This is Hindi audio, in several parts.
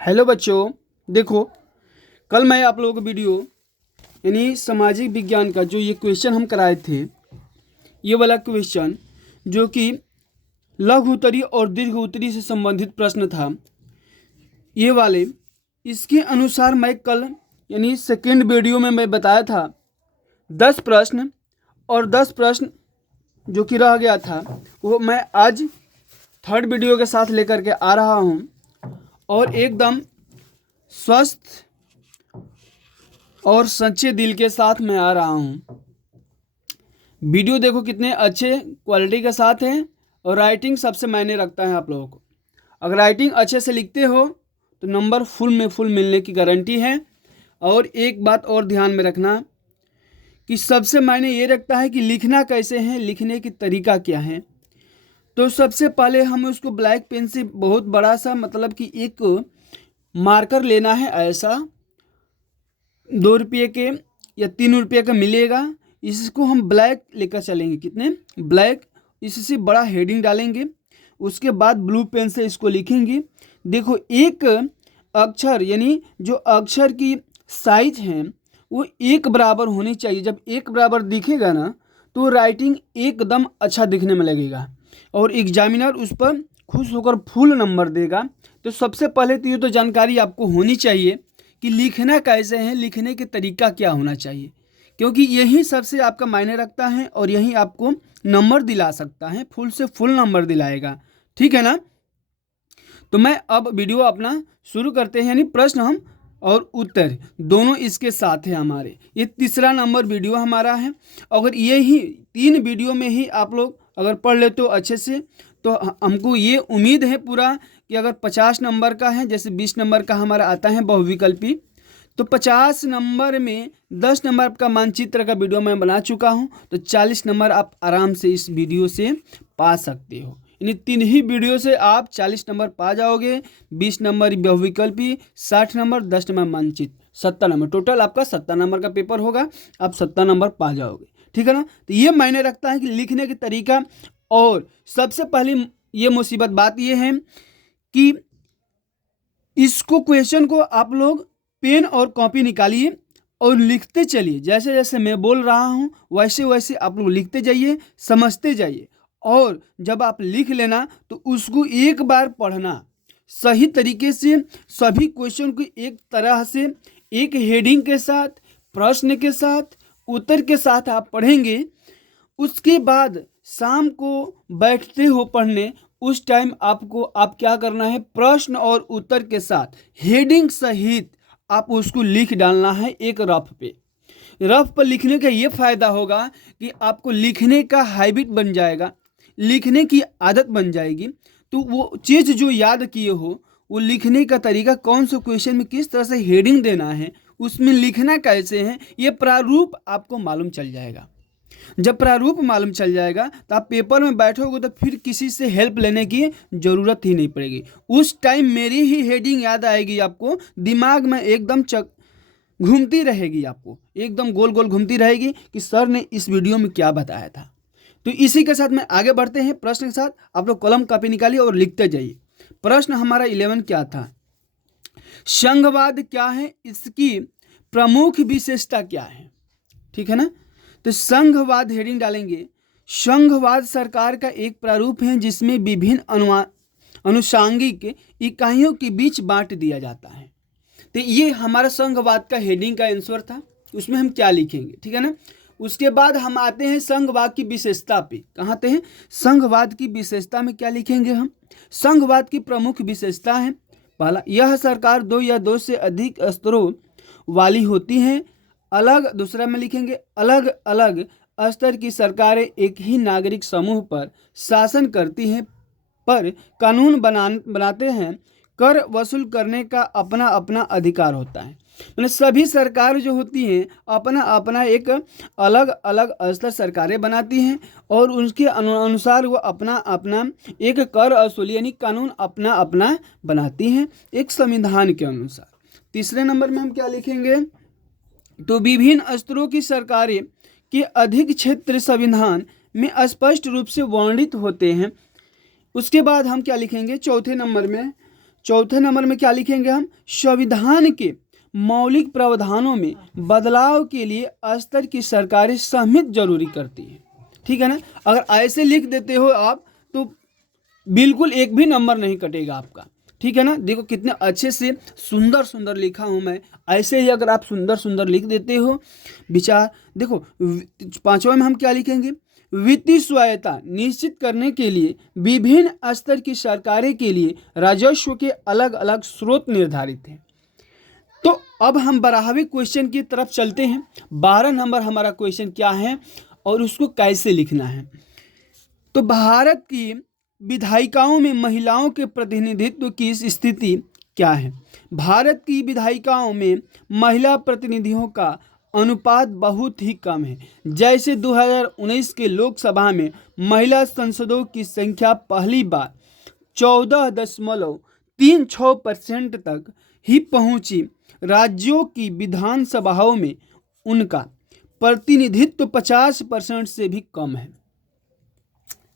हेलो बच्चों, देखो कल मैं आप लोगों को वीडियो यानी सामाजिक विज्ञान का जो ये क्वेश्चन हम कराए थे, ये वाला क्वेश्चन जो कि लघु उत्तरी और दीर्घ उत्तरी से संबंधित प्रश्न था, ये वाले इसके अनुसार मैं कल यानी सेकेंड वीडियो में मैं बताया था 10 प्रश्न और 10 प्रश्न जो कि रह गया था वो मैं आज थर्ड वीडियो के साथ लेकर के आ रहा हूँ और एकदम स्वस्थ और सच्चे दिल के साथ मैं आ रहा हूँ। वीडियो देखो कितने अच्छे क्वालिटी के साथ है और राइटिंग सबसे मायने रखता है आप लोगों को। अगर राइटिंग अच्छे से लिखते हो तो नंबर फुल में फुल मिलने की गारंटी है। और एक बात और ध्यान में रखना कि सबसे मायने ये रखता है कि लिखना कैसे है, लिखने की तरीका क्या है। तो सबसे पहले हमें उसको ब्लैक पेन से बहुत बड़ा सा मतलब कि एक मार्कर लेना है, ऐसा 2 रुपये के या 3 रुपये का मिलेगा। इसको हम ब्लैक लेकर चलेंगे, कितने ब्लैक, इससे बड़ा हेडिंग डालेंगे। उसके बाद ब्लू पेन से इसको लिखेंगे। देखो एक अक्षर यानी जो अक्षर की साइज है वो एक बराबर होनी चाहिए। जब एक बराबर दिखेगा ना तो राइटिंग एकदम अच्छा दिखने में लगेगा और एग्जामिनर उस पर खुश होकर फुल नंबर देगा। तो सबसे पहले तो ये तो जानकारी आपको होनी चाहिए कि लिखना कैसे है, लिखने के तरीका क्या होना चाहिए, क्योंकि यही सबसे आपका मायने रखता है और यही आपको नंबर दिला सकता है, फुल से फुल नंबर दिलाएगा। ठीक है ना। तो मैं अब वीडियो अपना शुरू करते हैं, यानी प्रश्न हम और उत्तर दोनों इसके साथ है हमारे। ये तीसरा नंबर वीडियो हमारा है। अगर ये ही 3 वीडियो में ही आप लोग अगर पढ़ लेते हो अच्छे से तो हमको ये उम्मीद है पूरा कि अगर 50 नंबर का है, जैसे 20 नंबर का हमारा आता है बहुविकल्पी, तो 50 नंबर में 10 नंबर का मानचित्र का वीडियो मैं बना चुका हूँ, तो 40 नंबर आप आराम से इस वीडियो से पा सकते हो। यानी 3 ही वीडियो से आप 40 नंबर पा जाओगे। 20 नंबर बहुविकल्पी, 60 नंबर, 10 नंबर मानचित्र, 70 नंबर, टोटल आपका 70 नंबर का पेपर होगा। आप 70 नंबर पा जाओगे। ठीक है ना। तो ये मायने रखता है कि लिखने के तरीका। और सबसे पहली ये मुसीबत बात ये है कि इसको क्वेश्चन को आप लोग पेन और कॉपी निकालिए और लिखते चलिए। जैसे जैसे मैं बोल रहा हूँ वैसे वैसे आप लोग लिखते जाइए, समझते जाइए। और जब आप लिख लेना तो उसको एक बार पढ़ना सही तरीके से, सभी क्वेश्चन को एक तरह से, एक हेडिंग के साथ, प्रश्न के साथ, उत्तर के साथ आप पढ़ेंगे। उसके बाद शाम को बैठते हो पढ़ने, उस टाइम आपको आप क्या करना है, प्रश्न और उत्तर के साथ हेडिंग सहित आप उसको लिख डालना है एक रफ पे। रफ पर लिखने का ये फायदा होगा कि आपको लिखने का हैबिट बन जाएगा, लिखने की आदत बन जाएगी। तो वो चीज़ जो याद किए हो, वो लिखने का तरीका, कौन से क्वेश्चन में किस तरह से हेडिंग देना है, उसमें लिखना कैसे है, ये प्रारूप आपको मालूम चल जाएगा। जब प्रारूप मालूम चल जाएगा तो आप पेपर में बैठोगे तो फिर किसी से हेल्प लेने की ज़रूरत ही नहीं पड़ेगी। उस टाइम मेरी ही हेडिंग याद आएगी, आपको दिमाग में एकदम घूमती रहेगी, आपको एकदम गोल गोल घूमती रहेगी कि सर ने इस वीडियो में क्या बताया था। तो इसी के साथ में आगे बढ़ते हैं प्रश्न के साथ। आप लोग कलम कापी निकालिए और लिखते जाइए। प्रश्न हमारा 11 क्या था, संघवाद क्या है, इसकी प्रमुख विशेषता क्या है। ठीक है ना। तो संघवाद हेडिंग डालेंगे। संघवाद सरकार का एक प्रारूप है जिसमें विभिन्न अनुषांगिक इकाइयों के बीच बांट दिया जाता है। तो ये हमारा संघवाद का हेडिंग का आंसर था। उसमें हम क्या लिखेंगे, ठीक है ना। उसके बाद हम आते हैं संघवाद की विशेषता पे। कहाँ आते हैं, संघवाद की विशेषता में क्या लिखेंगे हम, संघवाद की प्रमुख विशेषता है पहला, यह सरकार 2 या 2 से अधिक स्तरों वाली होती है। अलग, दूसरा में लिखेंगे अलग अलग स्तर की सरकारें एक ही नागरिक समूह पर शासन करती हैं, पर कानून बनाते हैं। कर वसूल करने का अपना अपना अधिकार होता है। मतलब सभी सरकार जो होती हैं अपना अपना एक अलग अलग स्तर सरकारें बनाती हैं और उसके अनुसार वो अपना अपना एक कर वसूली यानी कानून अपना अपना बनाती हैं एक संविधान के अनुसार। तीसरे नंबर में हम क्या लिखेंगे, तो विभिन्न स्तरों की सरकारें के अधिक क्षेत्र संविधान में स्पष्ट रूप से वर्णित होते हैं। उसके बाद हम क्या लिखेंगे, चौथे नंबर में चौथे नंबर में क्या लिखेंगे हम, संविधान के मौलिक प्रावधानों में बदलाव के लिए स्तर की सरकारें सहमति जरूरी करती है। ठीक है ना, अगर ऐसे लिख देते हो आप तो बिल्कुल एक भी नंबर नहीं कटेगा आपका। ठीक है ना, देखो कितने अच्छे से सुंदर सुंदर लिखा हूं मैं। ऐसे ही अगर आप सुंदर सुंदर लिख देते हो विचार। देखो पांचवा में हम क्या लिखेंगे, वित्तीय स्वायत्तता निश्चित करने के लिए विभिन्न स्तर की सरकारें के लिए राजस्व के अलग अलग स्रोत निर्धारित हैं। तो अब हम 12वें क्वेश्चन की तरफ चलते हैं। 12 नंबर हमारा क्वेश्चन क्या है और उसको कैसे लिखना है। तो भारत की विधायिकाओं में महिलाओं के प्रतिनिधित्व की स्थिति क्या है। भारत की विधायिकाओं में महिला प्रतिनिधियों का अनुपात बहुत ही कम है। जैसे 2019 के लोकसभा में महिला सांसदों की संख्या पहली बार 14.36% तक ही पहुंची। राज्यों की विधानसभाओं में उनका प्रतिनिधित्व 50% से भी कम है।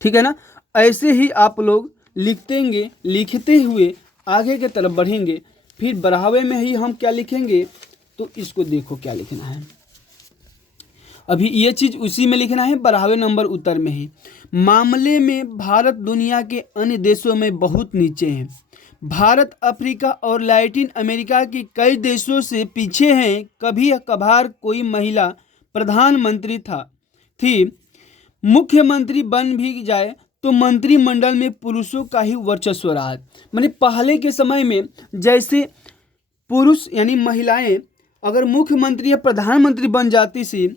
ठीक है ना, ऐसे ही आप लोग लिखते हुए आगे की तरफ बढ़ेंगे। फिर 12वें में ही हम क्या लिखेंगे, तो इसको देखो क्या लिखना है। अभी ये चीज उसी में लिखना है 12वें नंबर उत्तर में ही। मामले में भारत दुनिया के अन्य देशों में बहुत नीचे है। भारत अफ्रीका और लैटिन अमेरिका के कई देशों से पीछे हैं। कभी कभार कोई महिला प्रधानमंत्री थी मुख्यमंत्री बन भी जाए तो मंत्रिमंडल में पुरुषों का ही वर्चस्व रहा। माने पहले के समय में जैसे पुरुष यानी महिलाएं अगर मुख्यमंत्री या प्रधानमंत्री बन जाती थी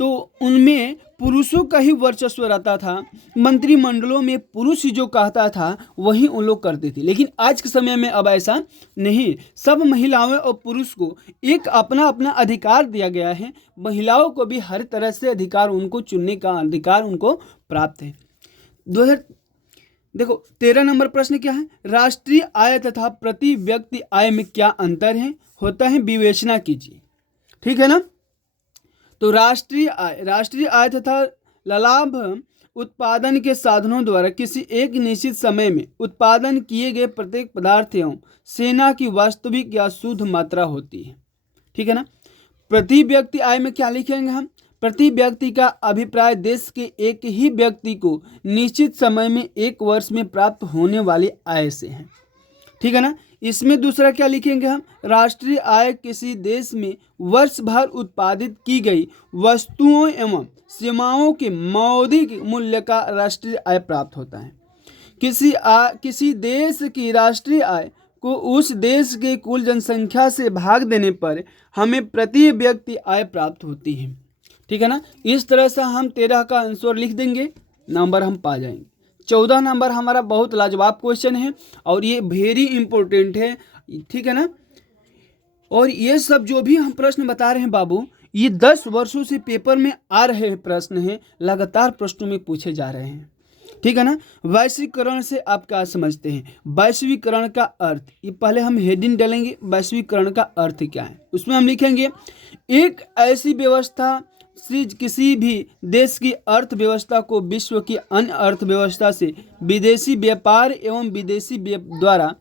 तो उनमें पुरुषों का ही वर्चस्व रहता था। मंत्रिमंडलों में पुरुष जो कहता था वही उन लोग करते थे। लेकिन आज के समय में अब ऐसा नहीं, सब महिलाओं और पुरुष को एक अपना अपना अधिकार दिया गया है। महिलाओं को भी हर तरह से अधिकार, उनको चुनने का अधिकार उनको प्राप्त है। देखो 13 नंबर प्रश्न क्या है, राष्ट्रीय आय तथा प्रति व्यक्ति आय में क्या अंतर है, होता है विवेचना कीजिए। ठीक है ना, तो राष्ट्रीय आय तथा लाभ उत्पादन के साधनों द्वारा किसी एक निश्चित समय में उत्पादन किए गए प्रत्येक पदार्थ एवं सेना की वास्तविक या शुद्ध मात्रा होती है। ठीक है ना, प्रति व्यक्ति आय में क्या लिखेंगे हम, प्रति व्यक्ति का अभिप्राय देश के एक ही व्यक्ति को निश्चित समय में एक वर्ष में प्राप्त होने वाली आय से है। ठीक है ना, इसमें दूसरा क्या लिखेंगे हम, राष्ट्रीय आय किसी देश में वर्ष भर उत्पादित की गई वस्तुओं एवं सेवाओं के मौद्रिक मूल्य का राष्ट्रीय आय प्राप्त होता है। किसी देश की राष्ट्रीय आय को उस देश के कुल जनसंख्या से भाग देने पर हमें प्रति व्यक्ति आय प्राप्त होती है। ठीक है ना, इस तरह से हम 13 का आंसर लिख देंगे, नंबर हम पा जाएंगे। 14 नंबर हमारा बहुत लाजवाब क्वेश्चन है और ये वेरी इंपॉर्टेंट है। ठीक है ना, और ये सब जो भी हम प्रश्न बता रहे हैं बाबू, ये 10 वर्षों से पेपर में आ रहे प्रश्न हैं, लगातार प्रश्नों में पूछे जा रहे हैं। ठीक है ना, वैश्वीकरण से आप क्या समझते हैं, वैश्वीकरण का अर्थ, ये पहले हम हेडिंग डालेंगे, वैश्वीकरण का अर्थ क्या है। उसमें हम लिखेंगे एक ऐसी व्यवस्था से किसी भी देश की अर्थव्यवस्था को विश्व की अन्य अर्थव्यवस्था से विदेशी व्यापार एवं विदेशी द्वारा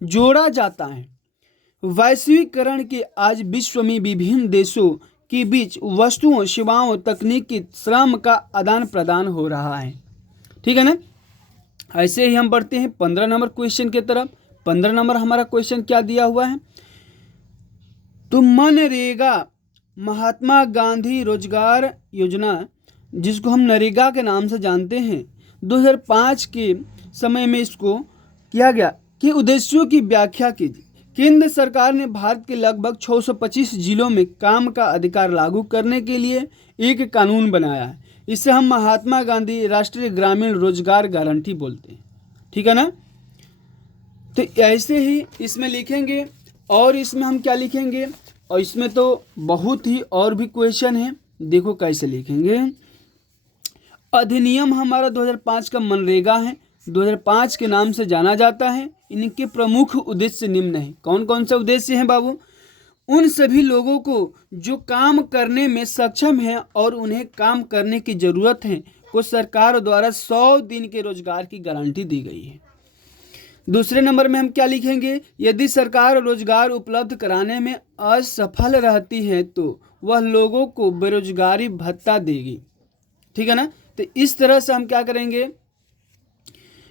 जोड़ा जाता है। वैश्वीकरण के आज विश्व में विभिन्न देशों के बीच वस्तुओं, सेवाओं, तकनीकी, श्रम का आदान प्रदान हो रहा है। ठीक है ना, ऐसे ही हम बढ़ते हैं 15 नंबर क्वेश्चन की तरफ। 15 नंबर हमारा क्वेश्चन क्या दिया हुआ है, तो मनरेगा महात्मा गांधी रोजगार योजना, जिसको हम नरेगा के नाम से जानते हैं, 2005 के समय में इसको किया गया कि उद्देश्यों की व्याख्या कीजिए। केंद्र सरकार ने भारत के लगभग 625 जिलों में काम का अधिकार लागू करने के लिए एक कानून बनाया है। इसे हम महात्मा गांधी राष्ट्रीय ग्रामीण रोजगार गारंटी बोलते हैं। ठीक है ना, तो ऐसे ही इसमें लिखेंगे। और इसमें हम क्या लिखेंगे, और इसमें तो बहुत ही और भी क्वेश्चन है, देखो कैसे लिखेंगे। अधिनियम हमारा 2005 का मनरेगा है, 2005 के नाम से जाना जाता है। इनके प्रमुख उद्देश्य निम्न हैं। कौन कौन से उद्देश्य हैं बाबू, उन सभी लोगों को जो काम करने में सक्षम हैं और उन्हें काम करने की ज़रूरत है को सरकार द्वारा 100 दिन के रोजगार की गारंटी दी गई है। दूसरे नंबर में हम क्या लिखेंगे, यदि सरकार रोजगार उपलब्ध कराने में असफल रहती है तो वह लोगों को बेरोजगारी भत्ता देगी। ठीक है ना। तो इस तरह से हम क्या करेंगे,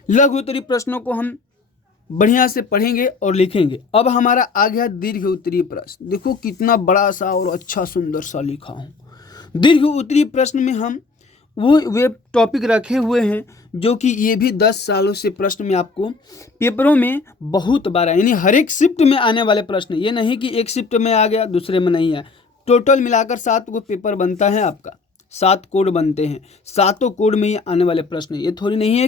लघु उत्तरीय प्रश्नों को हम बढ़िया से पढ़ेंगे और लिखेंगे। अब हमारा आ गया दीर्घ उत्तरीय प्रश्न। देखो कितना बड़ा सा और अच्छा सुंदर सा लिखा हूं। दीर्घ उत्तरीय प्रश्न में हम वो वे टॉपिक रखे हुए हैं जो कि ये भी 10 सालों से प्रश्न में आपको पेपरों में बहुत बार है, यानी हर एक शिफ्ट में आने वाले प्रश्न। ये नहीं कि एक शिफ्ट में आ गया दूसरे में नहीं आया। टोटल मिलाकर 7 को पेपर बनता है आपका, 7 कोड बनते हैं, 7 कोड में ये आने वाले प्रश्न। ये थोड़ी नहीं है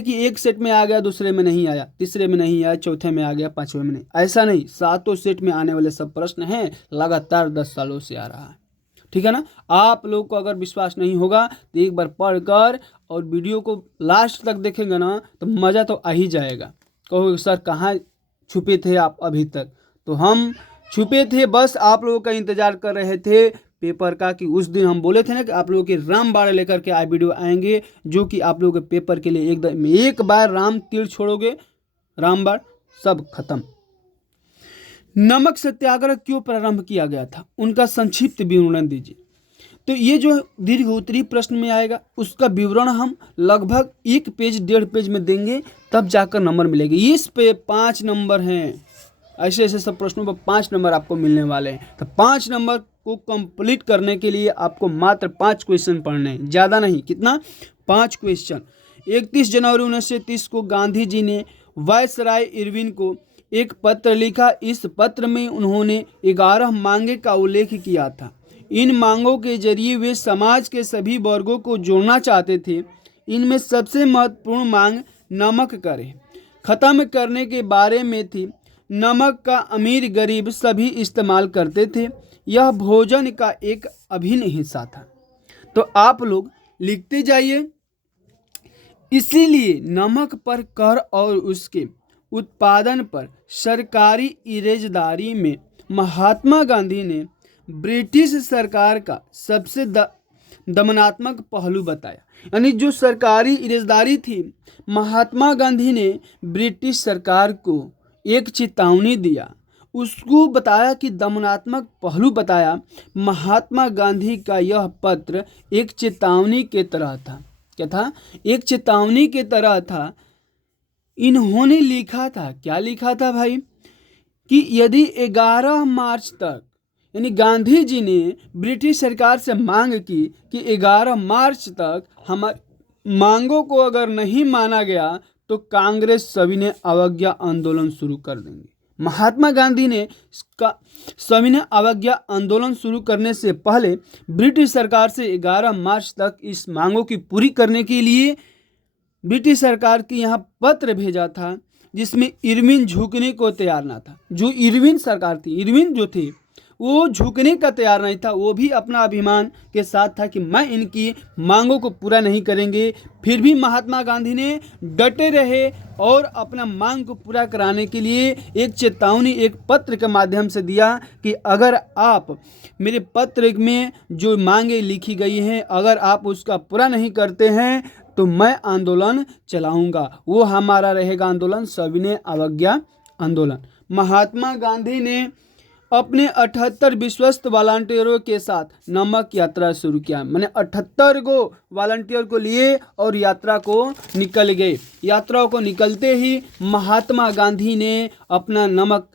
कि एक सेट में आ गया दूसरे में नहीं आया, तीसरे में नहीं आया, चौथे में आ गया, पांचवें में नहीं, ऐसा नहीं। 7 सेट में आने वाले सब प्रश्न हैं, लगातार 10 सालों से आ रहा है। ठीक है ना। आप लोग को अगर विश्वास नहीं होगा तो एक बार पढ़कर और वीडियो को लास्ट तक देखेंगे ना तो मज़ा तो आ ही जाएगा। कहोगे सर कहाँ छुपे थे आप अभी तक। तो हम छुपे थे, बस आप लोगों का इंतजार कर रहे थे पेपर का, कि उस दिन हम बोले थे ना कि आप लोगों के रामबाण लेकर के वीडियो आएंगे, जो कि आप लोगों के पेपर के लिए एकदम एक बार राम तीर छोड़ोगे, रामबाण सब खत्म। नमक सत्याग्रह क्यों प्रारंभ किया गया था, उनका संक्षिप्त विवरण दीजिए। तो ये जो दीर्घ उत्तरीय प्रश्न में आएगा उसका विवरण हम लगभग 1 पेज 1.5 पेज में देंगे, तब जाकर नंबर मिलेंगे। इस पे 5 नंबर हैं, ऐसे ऐसे सब प्रश्नों पर 5 नंबर आपको मिलने वाले हैं। तो 5 नंबर को कंप्लीट करने के लिए आपको मात्र 5 क्वेश्चन पढ़ने हैं, ज़्यादा नहीं। कितना, 5 क्वेश्चन। 31 जनवरी 1930 को गांधी जी ने वायसराय इरविन को एक पत्र लिखा। इस पत्र में उन्होंने 11 मांगे का उल्लेख किया था। इन मांगों के जरिए वे समाज के सभी वर्गों को जोड़ना चाहते थे। इनमें सबसे महत्वपूर्ण मांग नमक कर खत्म करने के बारे में थी। नमक का अमीर गरीब सभी इस्तेमाल करते थे, यह भोजन का एक अभिन्न हिस्सा था। तो आप लोग लिखते जाइए। इसीलिए नमक पर कर और उसके उत्पादन पर सरकारी इरेजदारी में महात्मा गांधी ने ब्रिटिश सरकार का सबसे दमनात्मक पहलू बताया। यानी जो सरकारी इरेजदारी थी, महात्मा गांधी ने ब्रिटिश सरकार को एक चेतावनी दिया, उसको बताया कि दमनात्मक पहलू बताया। महात्मा गांधी का यह पत्र एक चेतावनी के तरह था। क्या था? एक चेतावनी के तरह था। इन्होंने लिखा था, क्या लिखा था भाई, कि यदि 11 मार्च तक, यानी गांधी जी ने ब्रिटिश सरकार से मांग की कि 11 मार्च तक हमारी मांगों को अगर नहीं माना गया तो कांग्रेस सविनय अवज्ञा आंदोलन शुरू कर देंगे। महात्मा गांधी ने सविनय अवज्ञा आंदोलन शुरू करने से पहले ब्रिटिश सरकार से 11 मार्च तक इस मांगों की पूरी करने के लिए ब्रिटिश सरकार की यहाँ पत्र भेजा था, जिसमें इरविन झुकने को तैयार ना था। जो इरविन सरकार थी, इरविन जो थे वो झुकने का तैयार नहीं था। वो भी अपना अभिमान के साथ था कि मैं इनकी मांगों को पूरा नहीं करेंगे। फिर भी महात्मा गांधी ने डटे रहे और अपना मांग को पूरा कराने के लिए एक चेतावनी एक पत्र के माध्यम से दिया कि अगर आप मेरे पत्र में जो मांगे लिखी गई हैं, अगर आप उसका पूरा नहीं करते हैं तो मैं आंदोलन चलाऊंगा। वो हमारा रहेगा आंदोलन सविनय अवज्ञा आंदोलन। महात्मा गांधी ने अपने 78 विश्वस्त वॉलंटियरों के साथ नमक यात्रा शुरू किया। मैंने 78 को वॉलंटियर को लिए और यात्रा को निकल गए। यात्रा को निकलते ही महात्मा गांधी ने अपना नमक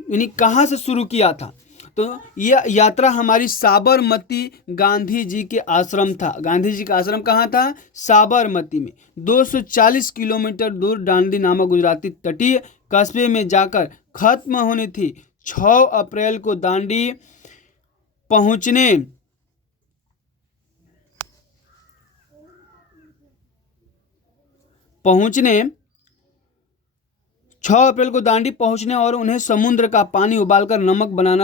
यानी कहाँ से शुरू किया था, तो यह यात्रा हमारी साबरमती गांधी जी के आश्रम था। गांधी जी का आश्रम कहाँ था? साबरमती में। 240 किलोमीटर दूर दांडी नामक गुजराती तटीय कस्बे में जाकर खत्म होनी थी। 6 अप्रैल को दांडी पहुंचने 6 अप्रैल को दांडी पहुंचने और उन्हें समुद्र का पानी उबालकर नमक बनाना